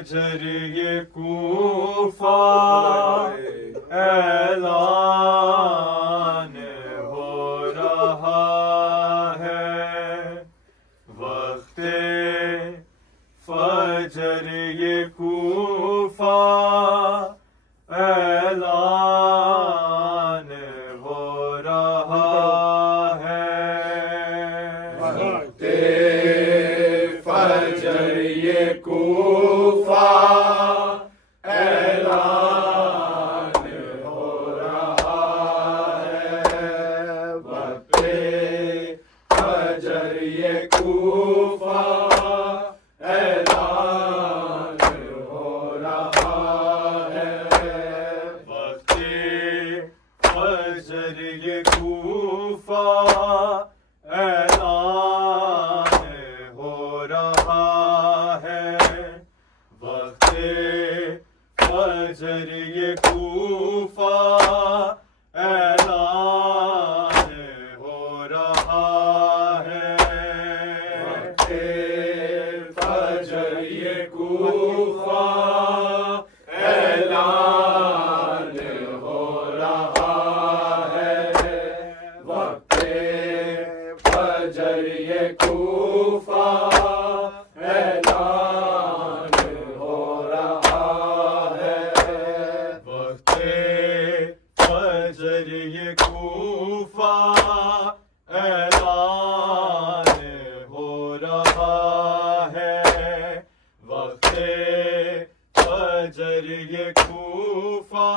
फजर ये कूफा ऐलान हो रहा है। वक्ते फजर ये कूफा ऐलान हो रहा है। वक्ते फजर ये कूफा ऐलान हो रहा है। वक्ते फजर ये कूफा ऐलान हो रहा है। वक्ते फजर ये कूफा ऐलान हो रहा है। वक्ते फजर ये कूफा ऐलान हो रहा है। वक्ते फजर ये कूफा ऐलान हो रहा है। वक्ते फजर ये कूफा ऐलान हो रहा है। वक्ते फजर ये कूफा ऐलान हो रहा है। वक्ते फजर ये कूफा ऐलान हो रहा है। वक्ते फजर ये कूफा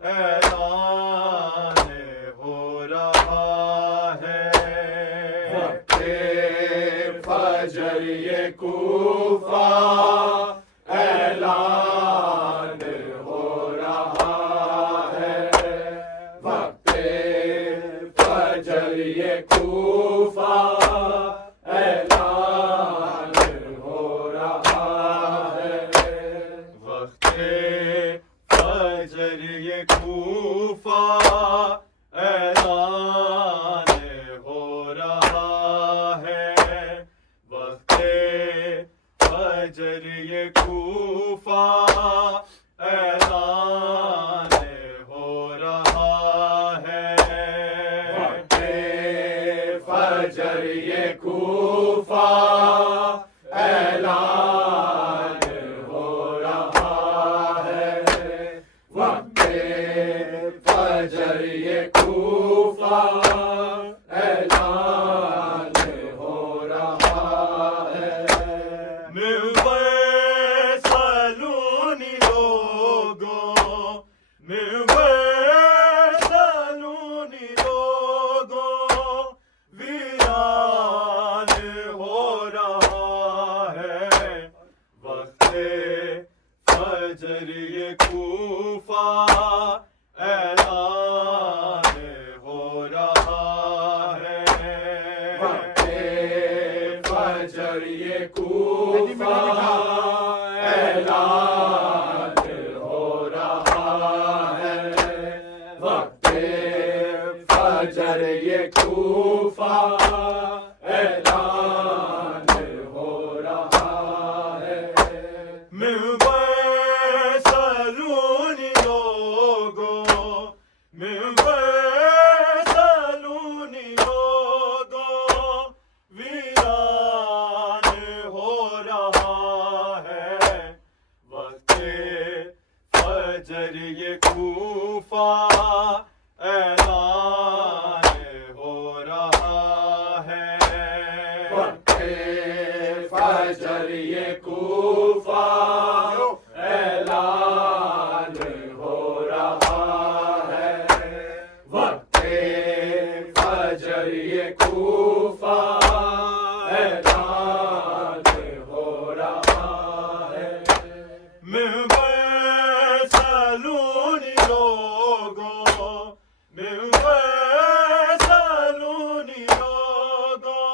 ऐलान हो रहा है। वक्ते फजर ये कूफा ऐलान हो रहा है। वक्ते फजर ये कूफा ऐलान हो रहा है। वक्ते फजर ये कूफा ऐलान हो रहा है। वक्ते फजर ये कूफा ऐलान हो रहा है। वक्ते फजर ये कूफा ऐलान हो रहा है। मिंबर सलूनी लोगों, मिंबर सलूनी लोगों, वीरान हो रहा है। वक्ते फजर ये कूफा ऐलान हो रहा है। वक्ते फजर ये कूफा ऐलान हो रहा है। वक्ते फजर ये कूफा ऐलान हो रहा है। मिंबर सलूनी लोगों, मिंबर सलूनी लोगों, वीरान हो रहा है। वक्ते फजर ये कूफा ऐलान हो रहा है। वक्ते फजर ये कूफा ऐलान हो रहा है। वक्ते फजर ये कूफा ऐलान हो रहा है। मिंबर सलूनी लोगों, मिंबर सलूनी लोगों,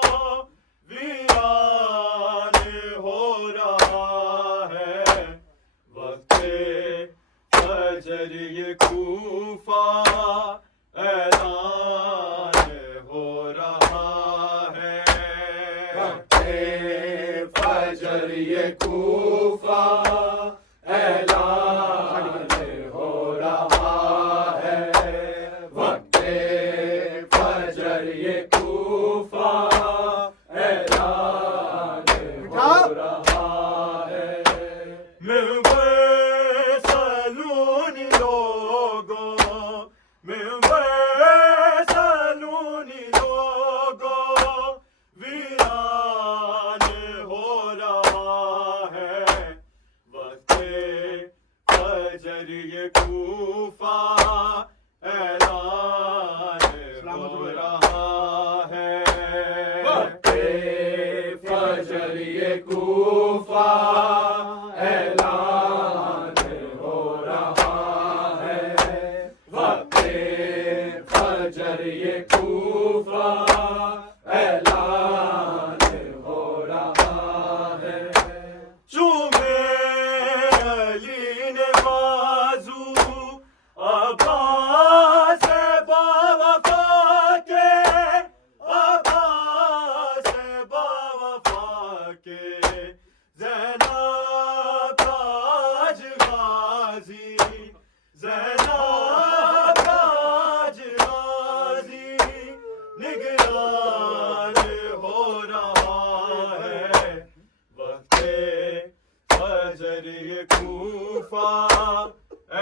वीरान हो रहा है। वक्ते फजर ये कूफा ऐलान हो रहा है। वक्ते फजर ये कूफा ऐलान हो रहा है। वक्ते फजर ये कूफा ऐलान हो रहा है। मिंबर सलूनी लोगों, मिंबर सलूनी लोगों, वीरान हो रहा है। वक्ते फजर ये कूफा ऐलान हो रहा है। वक्ते फजर ये कूफा ऐलान हो रहा है। वक्ते फजर ये कूफा ऐलान हो रहा है। चूमे अली ने बाजू अब्बास बावफा के, अब्बास बावफा के, ज़ैनब ताज गाज़ी, ज़ैनब ताज गाज़ी, निगरान हो रहा है। वक्ते फजर ये कूफा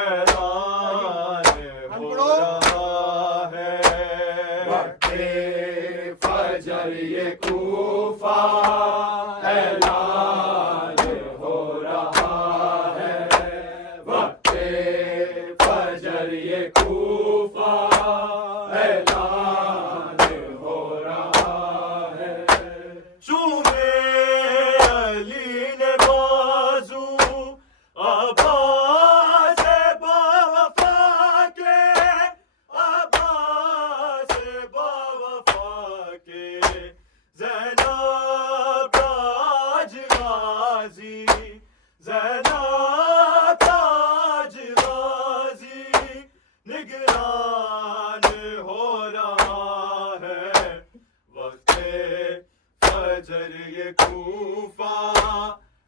ऐलान हो रहा है। वक्ते फजर ये कूफा ऐलान हो रहा है। वक्ते फजर ये कूफा ऐलान हो रहा है। चूमे अली ने बाजू अब्बास बावफा के, अब्बास बावफा के, ज़ैनब ताज गाज़ी, ज़ैनब ताज गाज़ी, निगरान हो रहा है। वक्ते फजर ये कूफा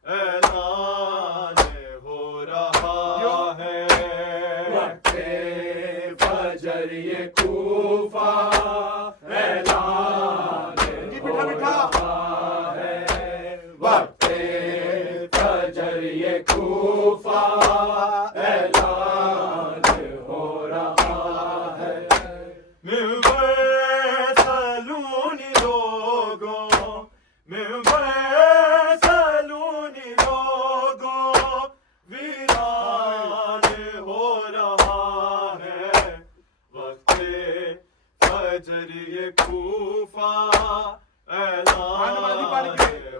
ऐलान हो रहा है। वक्ते फजर ये कूफा ऐलान हो रहा है। वक्ते फजर ये कूफा ऐलान हो रहा है। मिंबर सलूनी लोगों, मिंबर सलूनी लोगों, वीरान हो रहा है। वक्ते फजर ये कूफा ऐलान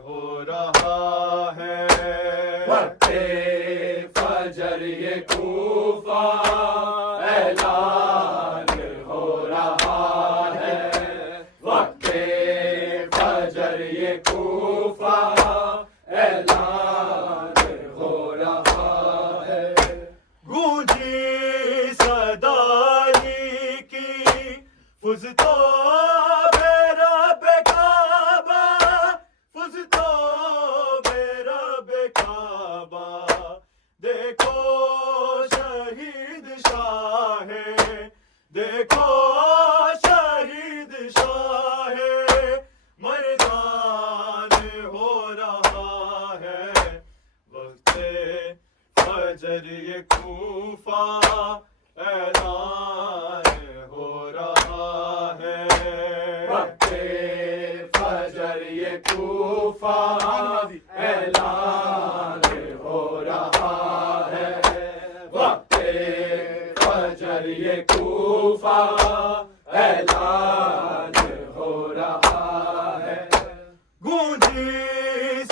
हो रहा है। वक्ते फजर ये कूफा ऐलान हो रहा है। वक्ते फजर ये कूफा ऐलान हो रहा है। गूंजी सदाई की फुज़तो बेरब काबा, फुज़तो बेरब काबा, देखो शहीद शाहे, देखो शहीद शाहे, मैदान हो रहा है। वक्ते फजर ये कूफा ऐलान हो रहा है। वक्ते फजर ये कूफा ऐलान हो रहा है। वक्ते फजर ये कूफा ऐलान हो रहा है। गूंजी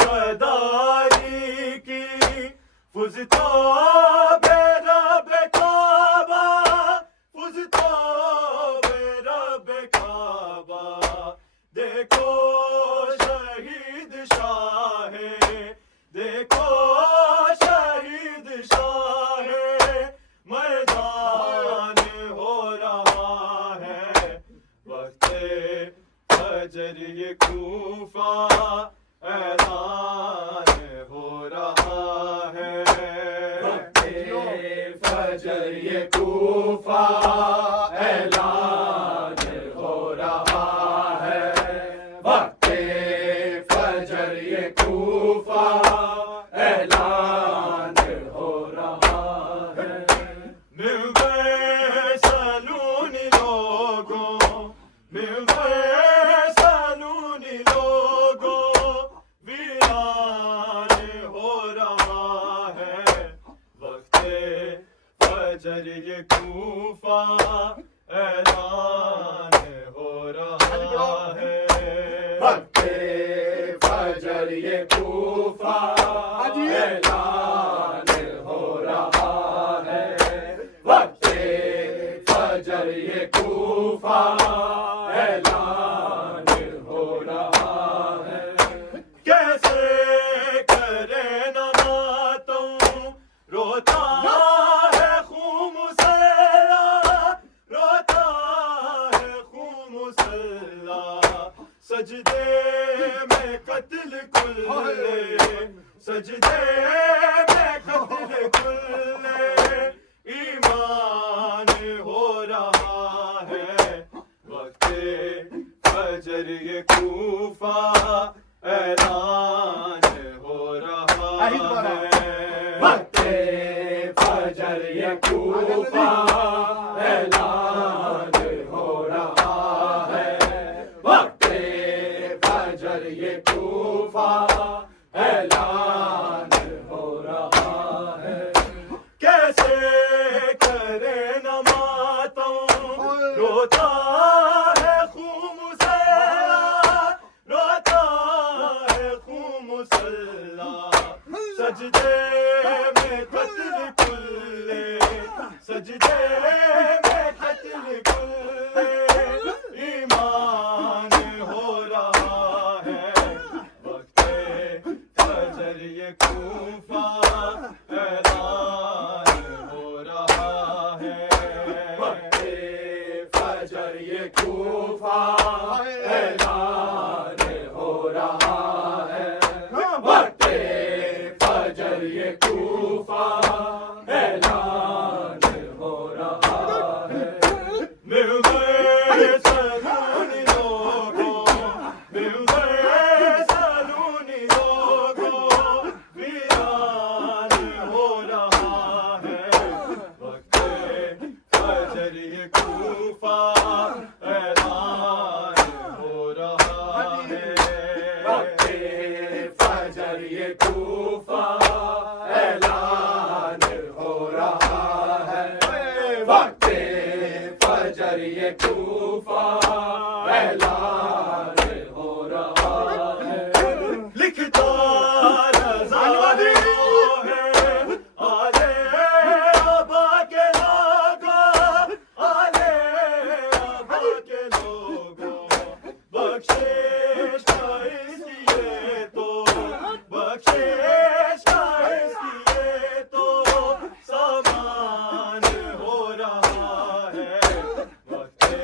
सदाई की फुज़तो बेरब काबा, फुज़तो बेरब काबा, देखो शहीद शाहे, देखो शहीद शाहे, मैदान हो रहा है। वक्ते फजर ये कूफा फजर ये कूफा ऐलान हो रहा है, वक्ते फजर ये कूफा ऐलान हो रहा है। मिल गए सलूनी लोगों, मिल गए सलूनी लोगों, वीरान हो रहा है, वक्ते फजर ये कूफा ऐलान हो रहा है। वक्ते फजर ये कूफा ऐलान हो रहा है, वक्ते फजर ये कूफा ऐलान हो रहा है। कैसे करे नमातों, रोता है खून मुसल्ला, रोता है खून मुसल्ला, सजदे में कत्ल कुल्ले, सजदे में कत्ल कुल्ले, ईमान हो रहा है, वक्ते फजर ये कूफा ऐलान हो रहा है। वक्ते फजर ये कूफा ऐलान हो रहा है, वक्ते फजर ये कूफा ऐलान हो रहा है। कैसे करे नमातों, रोता है खून मुसल्ला, रोता है खून मुसल्ला, सजदे में कत्ल कुल्ले, सजदे में कत्ल कुल्ले, ईमान हो रहा है, वक्ते फजर ये कूफा ऐलान हो रहा है। वक्ते फजर ये कूफा ऐलान हो रहा है, वक्ते फजर ये कूफा ऐलान हो रहा है। मिल गए सलूनी लोगों, मिल गए सलूनी लोगों, वीरान हो रहा है, वक्ते फजर ये कूफा ऐलान हो रहा है। वक्ते फजर ये कूफा ऐलान हो रहा है, वक्ते फजर ये कूफा ऐलान हो रहा है। लिखता रज़ा है, आले अबा के लोगों, आले अबा के लोगों, बख्शिश का इसलिए तो, बख्शिश का इसलिए तो, सामान हो रहा है, वक्ते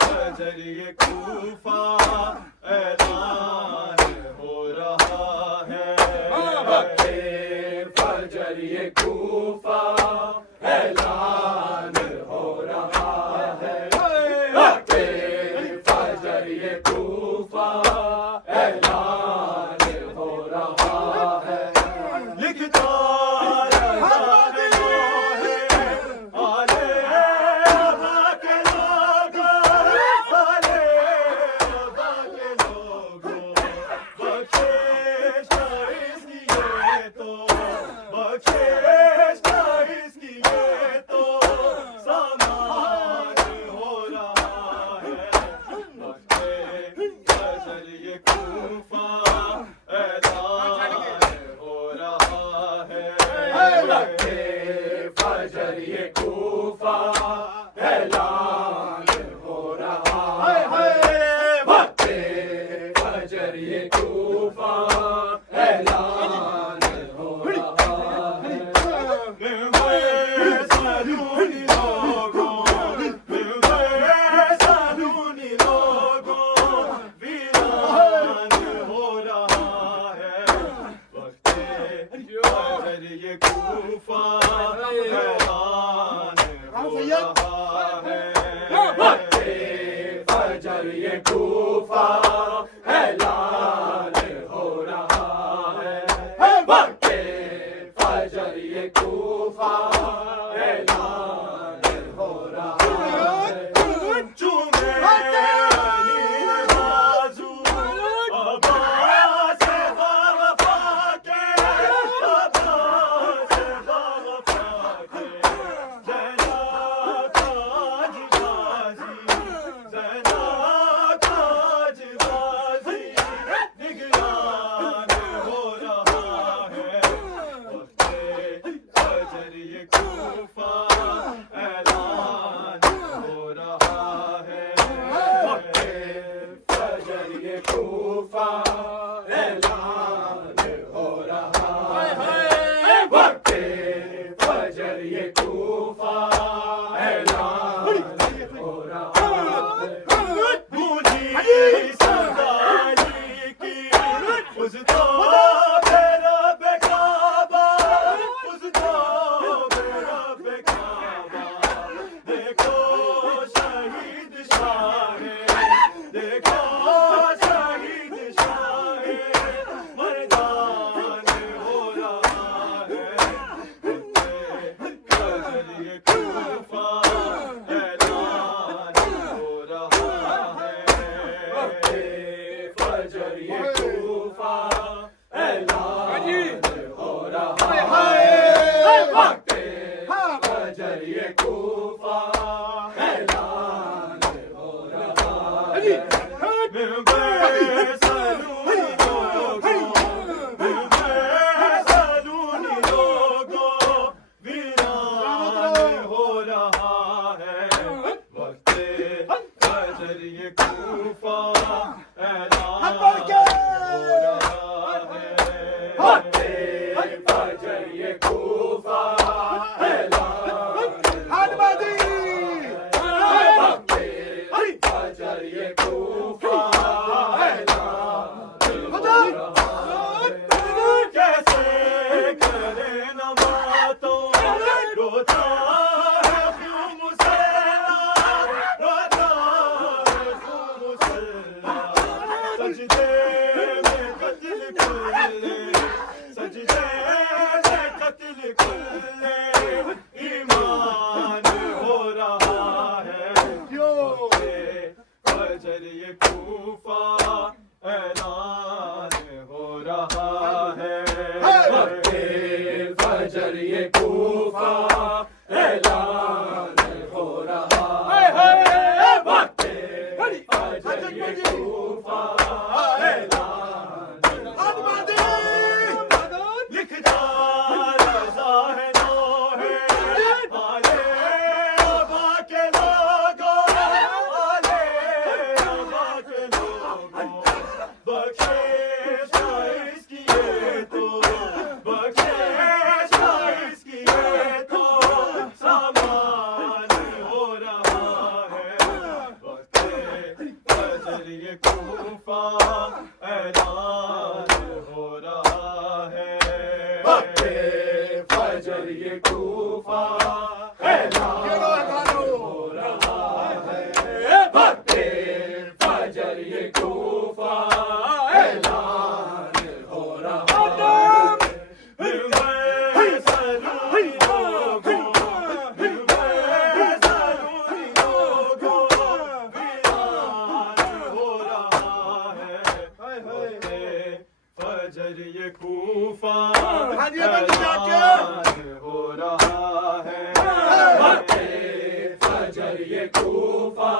फजर ये कूफा ऐलान हो रहा है। वक्ते फजर ये कूफा ऐलान हो रहा है, वक्ते फजर ये कूफा ऐलान हो रहा है। लिखता रज़ा है, आले अबा के लोगों, आले अबा के लोगों, बख्शिश का इसलिए तो, बख्शिश का फजर ये कूफा ऐलान हो रहा है वक्ते फजर ये कूफा ऐलान हो रहा है वक्ते फजर ये कूफा ऐलान हो रहा है चूमे अली बाजू अब्बास बावफा के अब्बास बावफा के ज़ैना ताज बाजी ज़ैना ताज बाजी निगरान हो रहा है वक्ते फजर ये कूफा ऐलान हो रहा है वक्ते फजर ये कूफा ऐलान हो रहा है वक्ते फजर ये कूफा ऐलान हो रहा है गूंजी सरदारी की उस तो मेरा बेकाबा उस तो मेरा बेकाबा देखो शहीद शाहे देखो शहीद शाहे मर्दान हो रहा है फजर ये कूफा ऐलान हो रहा है वक्ते फजर ये कूफा ऐलान हो रहा है वक्ते फजर ये कूफा ऐलान हो रहा है सलूनी लोगों वीरान हो रहा है वक्ते फजर ये कूफा ऐलान हो रहा है वक्ते फजर ये कूफा ऐलान वक्ते फजर ये कूफा ऐलान हो रहा है कैसे करे न बातों रोता है क्यों मुसल्ला रोता है क्यों मुसल्ला सजदे में कत्ल कुल्ले सजदे में कत्ल कुल्ले ईमान हो रहा है वक्ते फजर ये कूफा ऐलान हो रहा है वक्ते फजर ये कूफा ऐलान हो रहा है वक्ते फजर ये कूफा ऐलान हो रहा है लिखता रज़ा है नोहे आले अबा के लोगों आले अबा के लोगों बख्शिश इसकी तो बख्शिश इसकी तो सामान हो रहा है वक्ते फजर ये कूफा ऐलान हो रहा है वक्ते फजर ये कूफा ऐलान हो रहा है वक्ते फजर ये कूफा ऐलान हो रहा है फजर ये कूफा ऐलान हो रहा है वक्ते फजर ये कूफा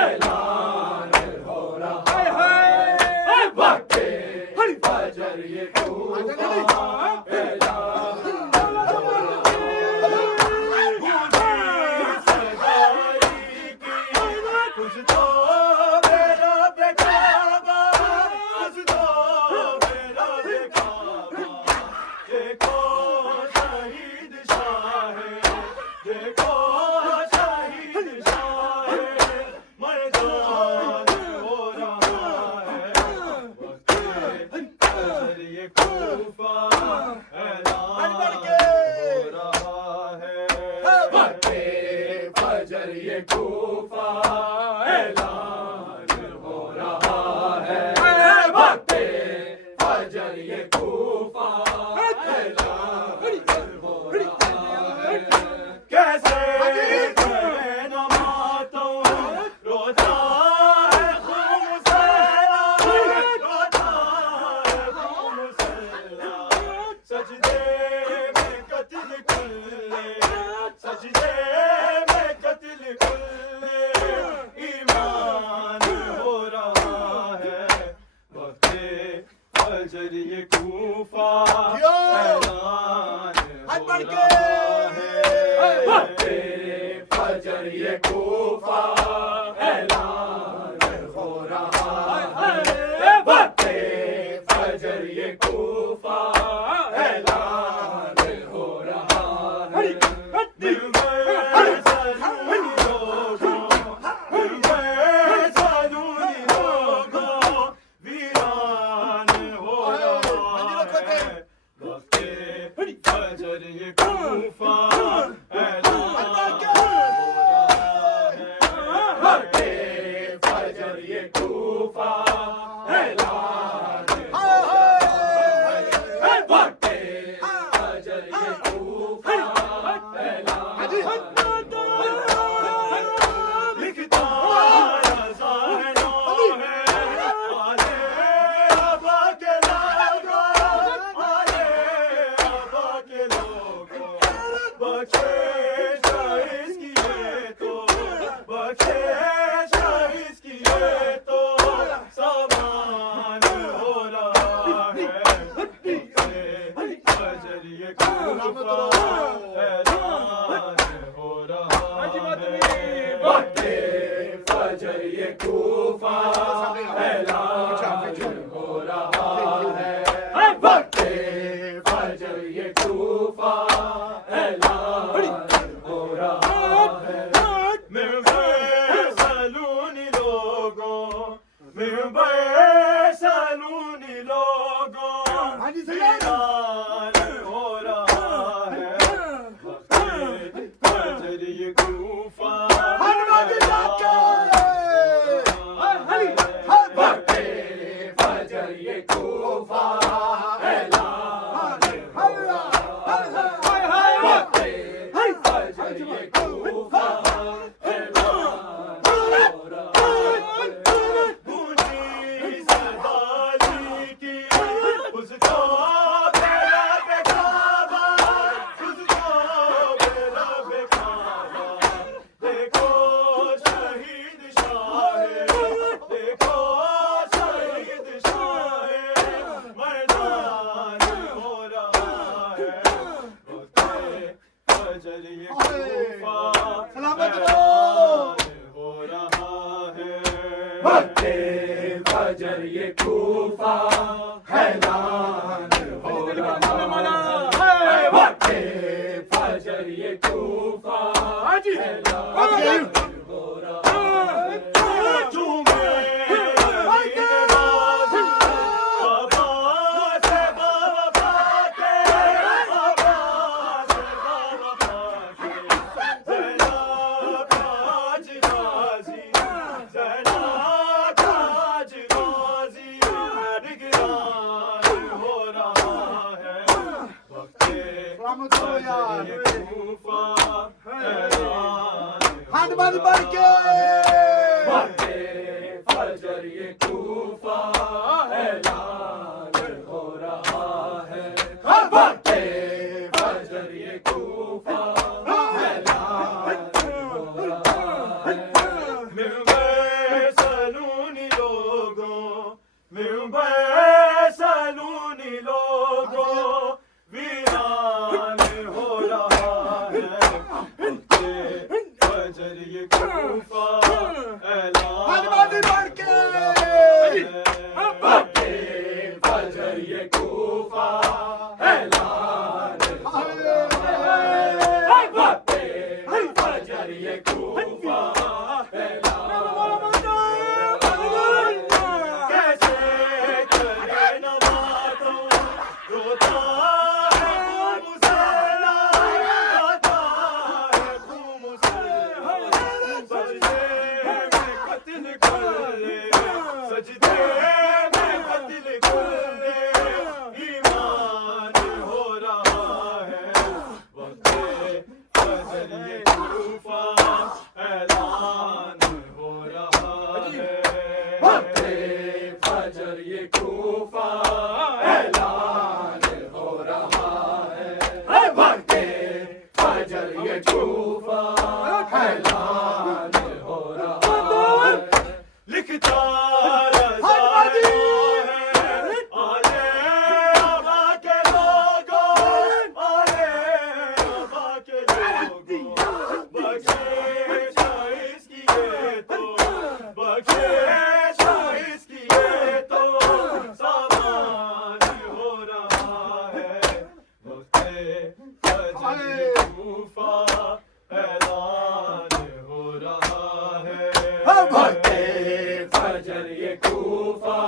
ऐलान हो रहा है वक्ते फजर ये कूफा ऐलान हो रहा है कुछ तो मेरा बेकाबा कुछ तो मेरा बेकाबा देखो शहीद शाहे देखो शहीद शाहे मैदान हो रहा है वक्ते फजर ये कूफा ऐलान ये कूफा ऐलान हो रहा है। कैसे मैं न मातों रोता है खून मुसल्ला रोता है खून मुसल्ला सजदे में कत्ल कुल्ले सजदे में कत्ल कुल्ले ईमान हो रहा है वक्ते फजर ये कूफा ऐलान हो रहा है वक्ते फजर ये कूफा ऐलान हो रहा है। वक्ते फजर ये कूफा ऐलान हो रहा है। दिल में सनूनी लोगों दिल में सनूनी लोगों वीरान हो रहा है वक्ते फजर ये कूफा ऐलान हो रहा है वक्ते फजर ये कूफा ऐलान हो रहा है। वक्ते फजर ये कूफा ऐलान लिखता रज़ा है नौ है आले अबा के लोगों आले अबा के लोगों बख्शिश इसकी ये तो बख्शिश इसकी ये तो समान हो रहा है फजर ये कूफा ऐलान हो रहा है वक्ते फजर ये कूफा ऐलान हो रहा है। वक्ते फजर ये कूफा ऐलान हो रहा है। मेरे सलूनी लोगों मेरे सलूनी लोगों वीरान हो रहा है वक्ते फजर ये कूफा वक्ते फजर ये कूफा ऐलान हो रहा है। वक्ते फजर ये कूफा ऐलान हो रहा है। गूंजी सदाली की उसको बेला पे खाबा उसको बेला पे खाबा देखो शहीद शाह देखो शहीद शाह मैदान हो रहा है वक्ते फजर ये कूफा ऐलान हो रहा है वक्ते फजर ये कूफा ऐलान हो रहा है। वक्ते फजर ये कूफा ऐलान हो रहा है। झूमे नवाज बाबा से बाबा के बाबा से बाबा के ज़रा काज गाज़ी ज़रा काज गाज़ी निगरान हो रहा है वक्ते फजर ये कूफा ऐलान वक्ते फजर ये कूफा ऐलान हो रहा है। वक्ते फजर ये कूफा ऐलान हो रहा है। मेरे सलूनी लोगों मेरे सलूनी लोगों वीरान हो रहा है वक्ते फजर ये कूफा ऐलान हो रहा है वक्ते फजर ये कूफा ऐलान हो रहा है। वक्ते फजर ये कूफा ऐलान हो रहा है। कैसे करे न बातों रोता है खून मुसल्ला रोता है खून मुसल्ला सजदे में कत्ल कुल्ले सजदे में कत्ल कुल्ले कूफा ऐलान हो रहा है वक्ते फजर ये कूफा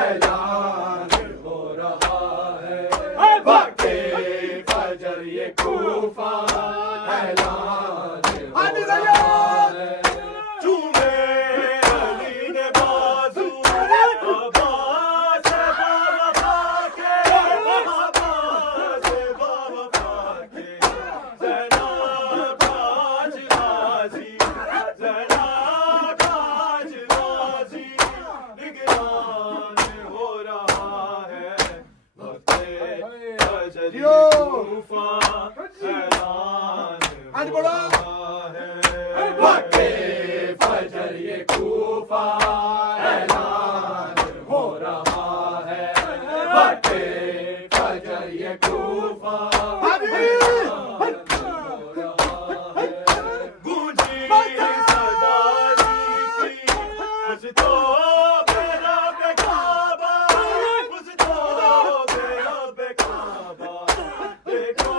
ऐलान हो रहा है वक्ते फजर ये कूफा ऐलान हो रहा है चूमे अली ने बाजू अब्बास बाबा के अब्बास बाबा के ज़ैनब आज गाजी ज़ैनब आज गाजी निगरान हो रहा है वक्ते फजर ये कूफा ऐलान हो रहा है वक्ते फजर ये कूफा ऐलान हो रहा है वक्ते फजर ये कूफा ऐलान हो रहा है गूंजी सदारी की उस तो मेरा बेकाबा उस तो मेरा बेकाबा देखो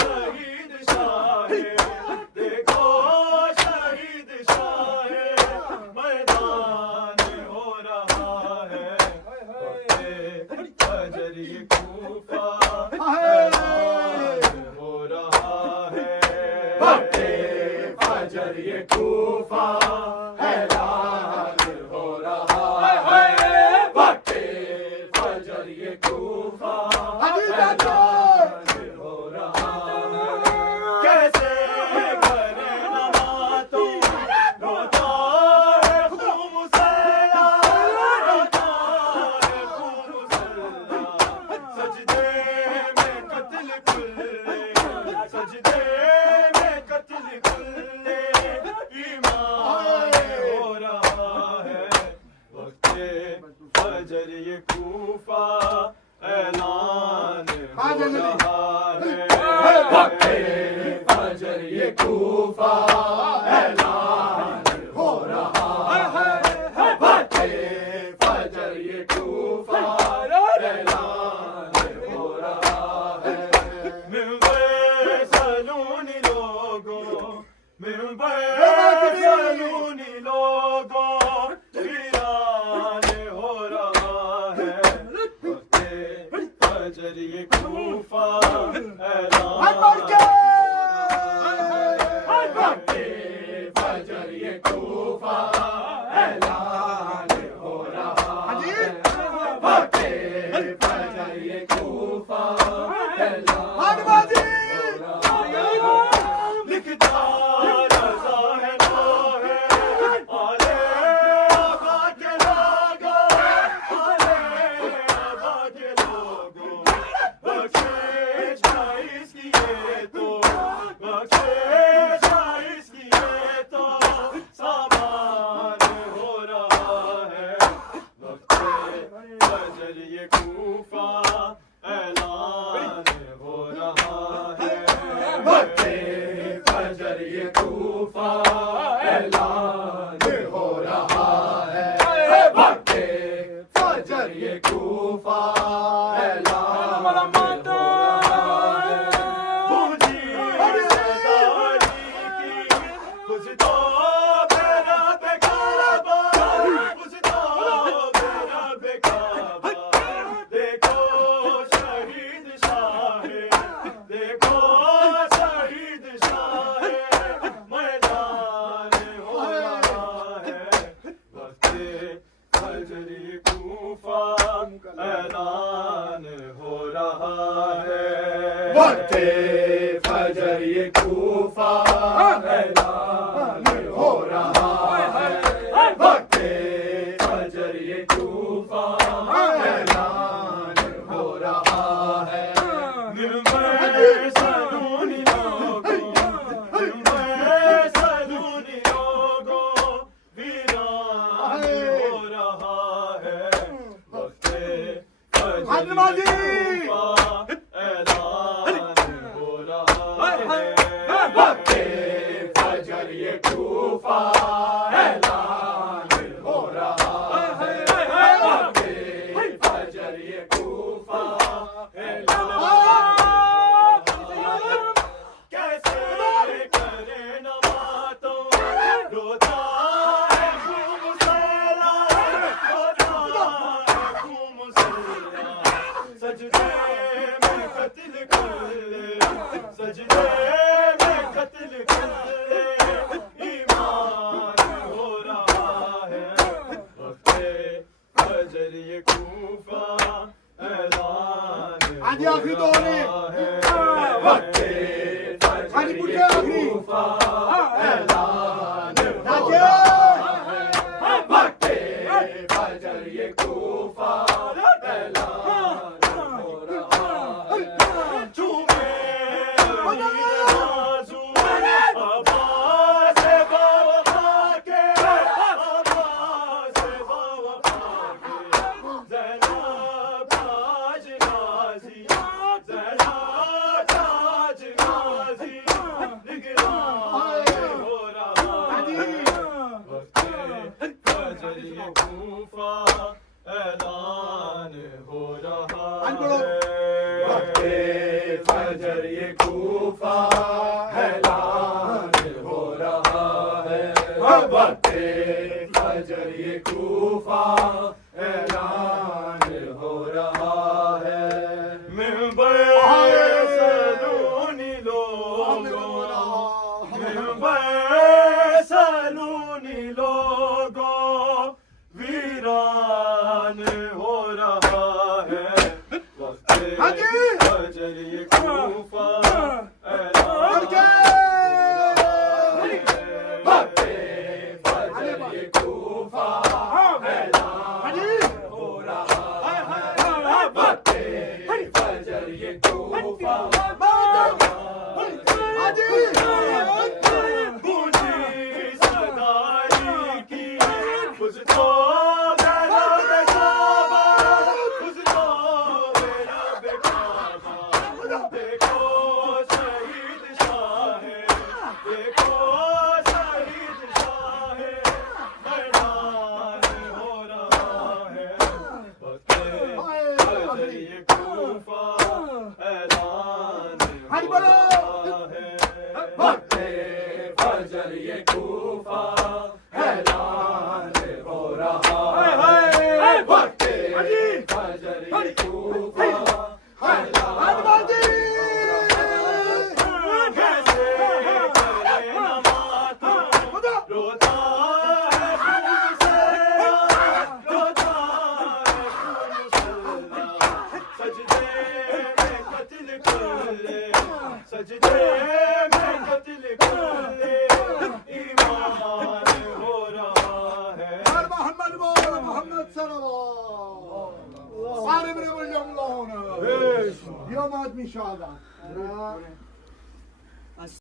शहीद शाहे देखो शहीद शाहे मैदान हो रहा है वक्ते फजर ये कूफा ऐलान हो रहा है वक्ते फजर ये कूफा ऐलान हो रहा है वक्ते फजर ये कूफा ऐलान हो रहा है कैसे करे नमाज़ों रोता है खून मुसल्ला रोता है खून मुसल्ला सजदे में कत्ल कुल्ले सजदे में कत्ल कुल्ले ईमान हो रहा है वक्ते फजर ये कूफा ऐलान हो रहा है वक्ते फजर ये कूफा ऐलान हो रहा है वक्ते फजर ये कूफा ऐलान हो रहा है मिंबर सलूनी लोगों मिंबर सलूनी लोगों वीरान हो रहा है वक्ते फजर ये कूफा ऐलान वक्ते फजर ये कूफा ऐलान हो रहा है वक्ते फजर ये कूफा ऐलान हो रहा है लिखता रज़ा है ना है आले आबा के लोगों आले आबा के लोगों बख्शिश चाइस किए तो बख्शिश चाइस किए तो सामान हो रहा है वक्ते फजर ये कूफा ऐलान हो रहा है वक्ते फजर ये कूफा ऐलान हो रहा है वक्ते फजर ये कूफा ऐलान हो रहा है गूंजी सदारी की उस तो मेरा बेकाबा उस तो मेरा बेकाबा देखो शहीद शाहे देखो शहीद शाहे मैदान हो रहा है वक्ते फजर ये कूफा ऐलान हो रहा है वक्ते फजर ये कूफा ऐलान हो रहा है वक्ते फजर ये कूफा ऐलान हो रहा है मिंबर सलूनी लोगों मिंबर सलूनी लोगों वीरान हो रहा है वक्ते फजर ये कूफा ऐलान हो रहा है वक्ते सजदे में कत्ल कर ले, सजदे में कत्ल कर ले, ईमान हो रहा है। वक्ते फजर ये कूफा ऐलान आधी आखिरी दौर है। वक्ते आधी फजर पूछे ये आखिरी। कूफा ऐलान हो आगे। रहा है। वक्ते फजर ये कूफा ऐलान हो रहा है। झूमे आज़ू आवाज़ बावफा के, आवाज़ बावफा के, ज़ैनब ताज गाज़ी, ज़ैनब ताज गाज़ी, निगरान हो रहा है। वक्ते फजर ये कूफा ऐलान हो रहा है। वक्ते फजर ये कूफा ऐलान हो रहा है। वक्ते फजर ये कूफा ऐलान हो रहा है। मिंबर सलूनी लोगों, मिंबर सलूनी लोगों, वीरान हो रहा है। वक्ते फजर ये कूफा ऐलान हो रहा है। वक्ते फजर ये कूफा ऐलान हो रहा है। वक्ते फजर ये कूफा गूंजी सदाई की, उसको मेरा बेकाबा, उसको मेरा बेकाबा। देखो शहीद शाह, देखो शहीद शाह, मैदान हो रहा है। वक्ते फजर ये कूफा ऐलान हो रहा है। वक्ते फजर ये कूफा ऐलान हो रहा है। वक्ते फजर ये कूफा ऐलान हो रहा है। कैसे करे न मातम, रोता है खून से, रोता है खून से। सजदे में कत्ल कर ले, सजदे में कत्ल कर ले, ईमान हो रहा है। محمد صلوات عارف اللي يقول يوم الله هنا يوم عاد ان شاء الله